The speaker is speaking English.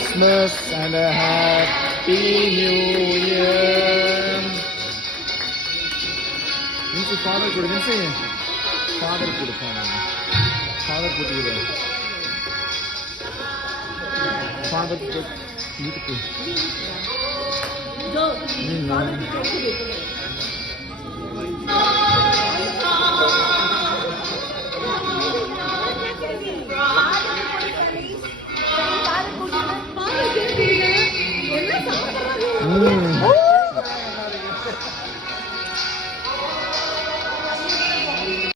Christmas and a Happy New Year. Vinci, father good. Vinci, father good. Father good. Father good. Beautiful. Go. Mm.